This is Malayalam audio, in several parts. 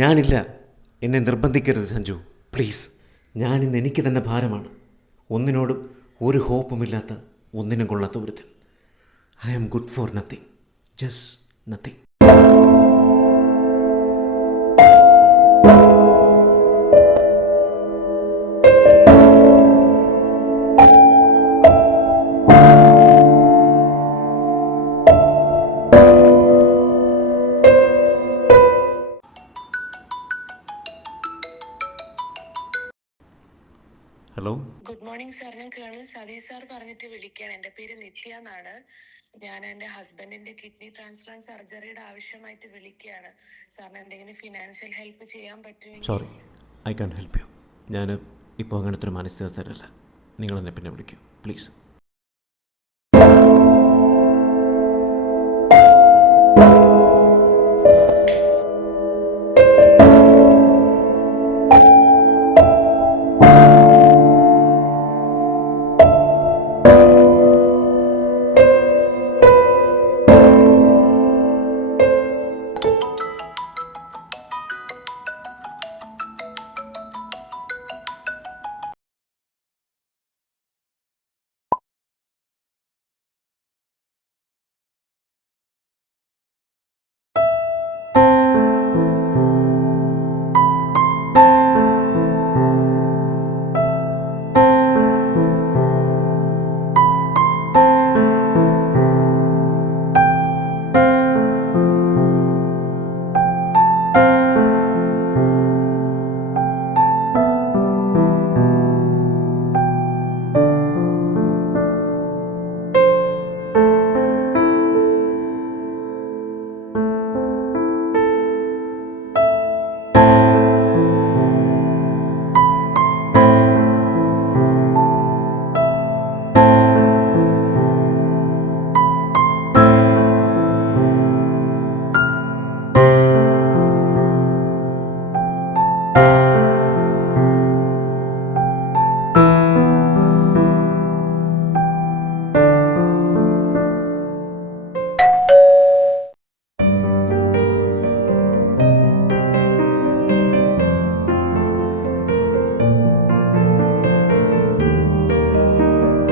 ഞാനില്ല. എന്നെ നിർബന്ധിക്കരുത് സഞ്ജു, പ്ലീസ്. ഞാനിന്ന് എനിക്ക് തന്നെ ഭാരമാണ്. ഒന്നിനോടും ഒരു ഹോപ്പുമില്ലാത്ത, ഒന്നിനും കൊള്ളാത്ത ഒരുത്തൻ. I am good for nothing, just nothing. Hello. Good morning sir. ഞാൻ കേണൽ സതീഷ് സാർ പറഞ്ഞിട്ട് വിളിക്കുകയാണ്. എൻ്റെ പേര് നിത്യ എന്നാണ്. ഞാൻ എൻ്റെ ഹസ്ബൻഡിൻ്റെ കിഡ്നി ട്രാൻസ്പ്ലാന്റ് സർജറിയുടെ ആവശ്യമായിട്ട് വിളിക്കുകയാണ്. സാറിന് എന്തെങ്കിലും ഫിനാൻഷ്യൽ ഹെൽപ്പ് ചെയ്യാൻ പറ്റുമെങ്കിൽ. Sorry, I can't help you. ഞാൻ ഇപ്പോൾ അങ്ങനത്തെ ഒരു മാനസികാവസ്ഥയിലല്ല. നിങ്ങളെന്നെ പിന്നെ വിളിക്കൂ പ്ലീസ്.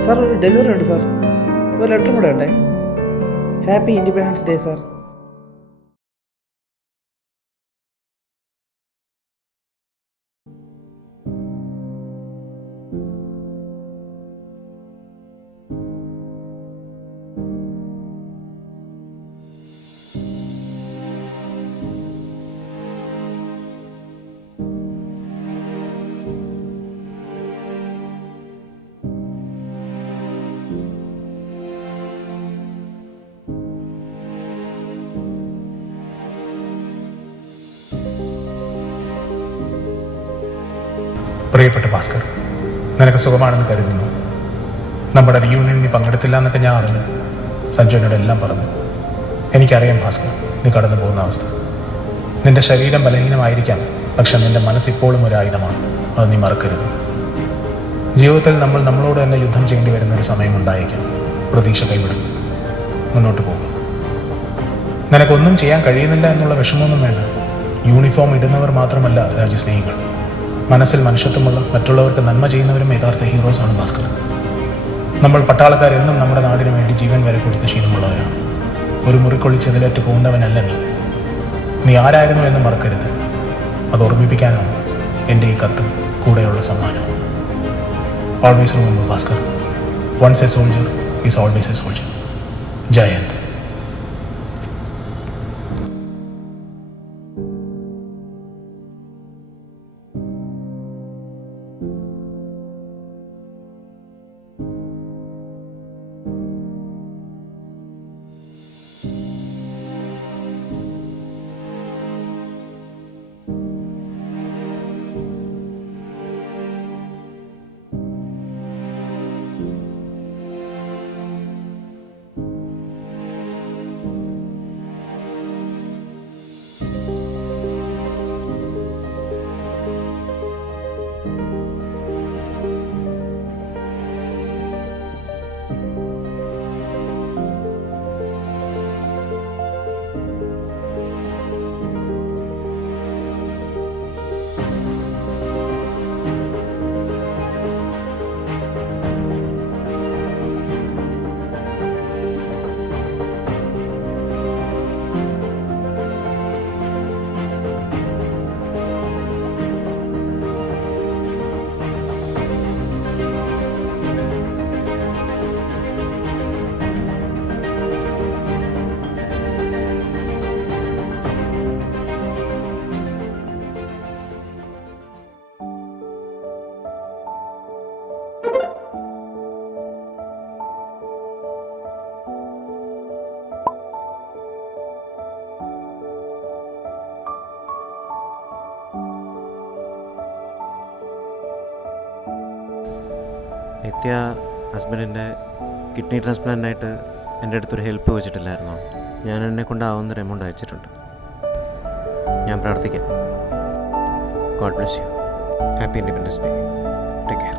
സാർ ഒരു ഡെലിവറി ഉണ്ട് സാർ. ഒരു ലെറ്ററും കൂടെ ഉണ്ടേ. Happy independence day sir. പ്രിയപ്പെട്ട ഭാസ്കർ, നിനക്ക് സുഖമാണെന്ന് കരുതുന്നു. നമ്മുടെ റിയൂണിയൻ നീ പങ്കെടുത്തില്ല എന്നൊക്കെ ഞാൻ അറിഞ്ഞു. സഞ്ജു എന്നോട് എല്ലാം പറഞ്ഞു. എനിക്കറിയാം ഭാസ്കർ, നീ കടന്നു പോകുന്ന അവസ്ഥ. നിന്റെ ശരീരം ബലഹീനമായിരിക്കാം, പക്ഷെ നിന്റെ മനസ്സിപ്പോഴും ഒരു ആയുധമാണ്. അത് നീ മറക്കരുത്. ജീവിതത്തിൽ നമ്മൾ നമ്മളോട് തന്നെ യുദ്ധം ചെയ്യേണ്ടി വരുന്ന ഒരു സമയം ഉണ്ടായേക്കാം. പ്രതീക്ഷ കൈവിടരുത്. മുന്നോട്ട് പോകുക. നിനക്കൊന്നും ചെയ്യാൻ കഴിയുന്നില്ല എന്നുള്ള വിഷമമൊന്നും വേണ്ട. യൂണിഫോം ഇടുന്നവർ മാത്രമല്ല രാജ്യസ്നേഹികൾ. മനസ്സിൽ മനുഷ്യത്വമുള്ള, മറ്റുള്ളവർക്ക് നന്മ ചെയ്യുന്നവരും യഥാർത്ഥ ഹീറോസാണ് ഭാസ്കർ. നമ്മൾ പട്ടാളക്കാരെന്നും നമ്മുടെ നാടിനു വേണ്ടി ജീവൻ വരെ കൊടുത്ത ശീലമുള്ളവരാണ്. ഒരു മുറിക്കൊള്ളിച്ചതിലേറ്റ് പോകുന്നവനല്ല നീ. നീ ആരായിരുന്നു എന്ന് മറക്കരുത്. അത് ഓർമ്മിപ്പിക്കാനാണ് എൻ്റെ ഈ കത്തും കൂടെയുള്ള സമ്മാനവും. Always remember Bhaskar, once a soldier is always a soldier. Jai Hind. Nithya ഹസ്ബൻഡിൻ്റെ കിഡ്നി ട്രാൻസ്പ്ലാന്റിനായിട്ട് എൻ്റെ അടുത്തൊരു ഹെൽപ്പ് വെച്ചിട്ടില്ലായിരുന്നോ? ഞാൻ എന്നെ കൊണ്ടാവുന്നൊരു എമൗണ്ട് അയച്ചിട്ടുണ്ട്. ഞാൻ പ്രാർത്ഥിക്കാം. God bless you. Happy independence day. Take care.